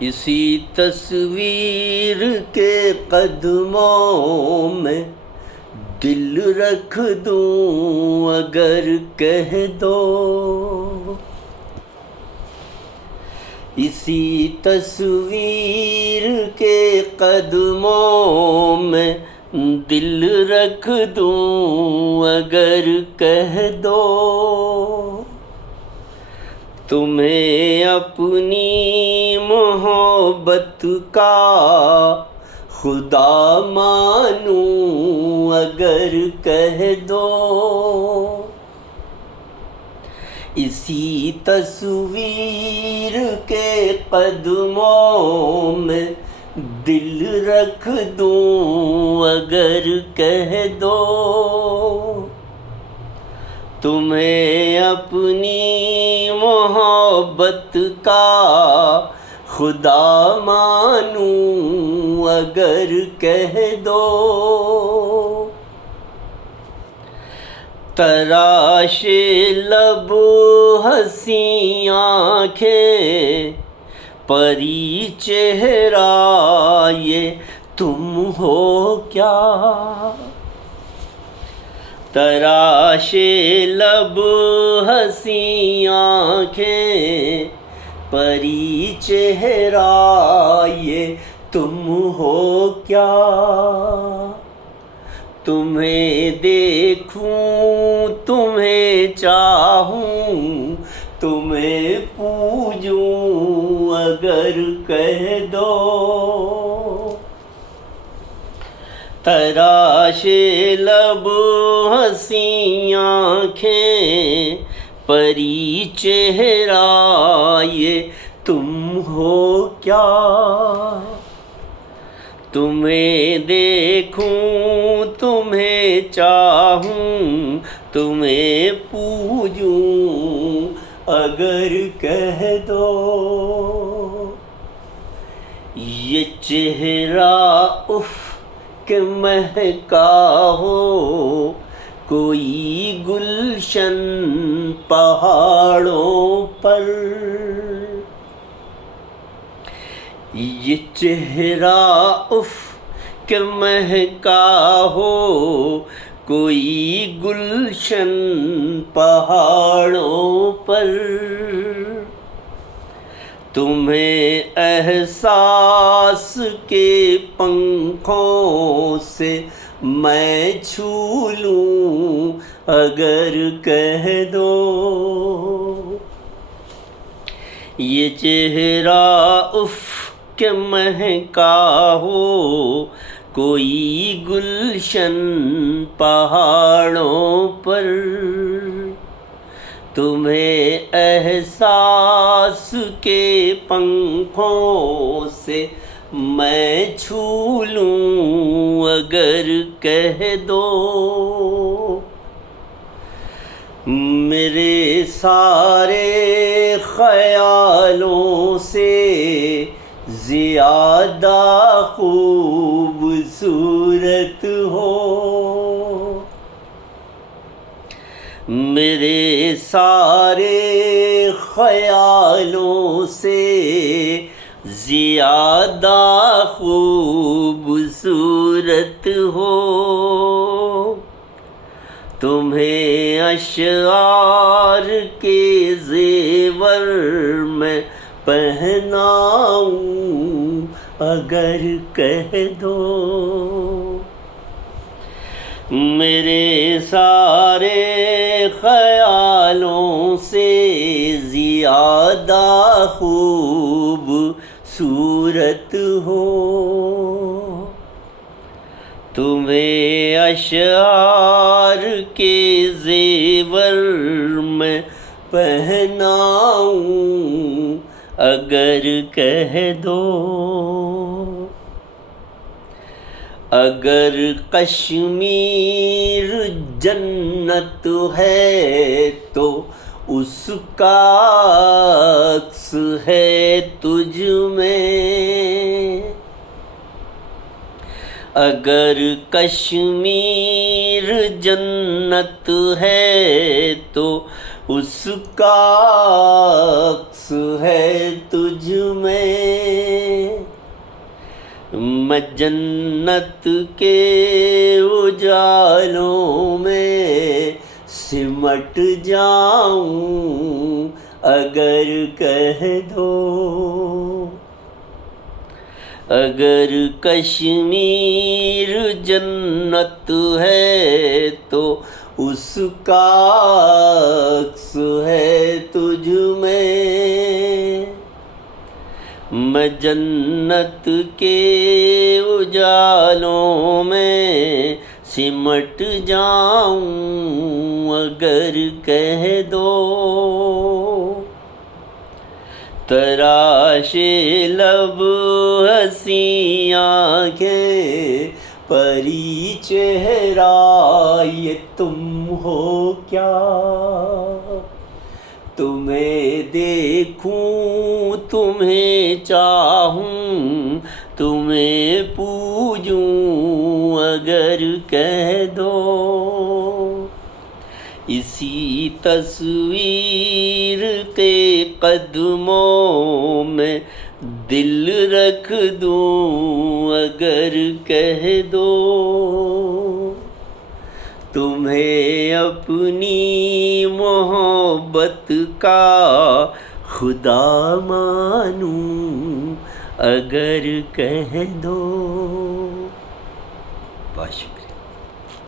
اسی تصویر کے قدموں میں دل رکھ دوں اگر کہہ دو، اسی تصویر کے قدموں میں دل رکھ دوں اگر کہہ دو، تمہیں اپنی محبت کا خدا مانوں اگر کہہ دو، اسی تصویر کے قدموں میں دل رکھ دوں اگر کہہ دو، تمہیں اپنی محبت کا خدا مانوں اگر کہہ دو، تراشے لب حسین آنکھیں پری چہرہ یہ تم ہو کیا، تراشے لب حسین آنکھیں پری چہرہ یہ تم ہو کیا، تمہیں دیکھوں تمہیں چاہوں تمہیں پوجوں اگر کہہ دو، تراشے لب حسین آنکھیں پری چہرہ یہ تم ہو کیا، تمہیں دیکھوں تمہیں چاہوں تمہیں پوجوں اگر کہہ دو، یہ چہرہ اف کہ مہکا ہو کوئی گلشن پہاڑوں پر، یہ چہرہ اف کہ مہکا ہو کوئی گلشن پہاڑوں پر، تمہیں احساس کے پنکھوں سے میں چھو لوں اگر کہہ دو، یہ چہرہ اف کہ مہکا ہو کوئی گلشن پہاڑوں پر، تمہیں احساس کے پنکھوں سے میں چھو لوں اگر کہہ دو، میرے سارے خیالوں سے زیادہ خوبصورت ہو، میرے سارے خیالوں سے زیادہ خوبصورت ہو، تمہیں اشعار کے زیور میں پہناؤں اگر کہہ دو، میرے سارے خیالوں سے زیادہ خوبصورت ہو، تمہیں اشعار کے زیور میں پہناؤں اگر کہہ دو، اگر کشمیر جنت ہے تو اس کا عکس ہے تجھ میں، اگر کشمیر جنت ہے تو اس کا عکس ہے تجھ میں، میں جنت کے اجالوں میں سمٹ جاؤں اگر کہہ دو، اگر کشمیر جنت ہے تو اس کا عکس ہے تجھ میں، میں جنت کے اجالوں میں سمٹ جاؤں اگر کہہ دو، تراشے لب ہنسی آنکھیں پری چہرہ یہ تم ہو کیا، تمہیں دیکھوں تمہیں چاہوں تمہیں پوجوں اگر کہہ دو، اسی تصویر کے قدموں میں دل رکھ دوں اگر کہہ دو، تمہیں اپنی محبت کا خدا مانوں اگر کہہ دو۔ بہت شکریہ۔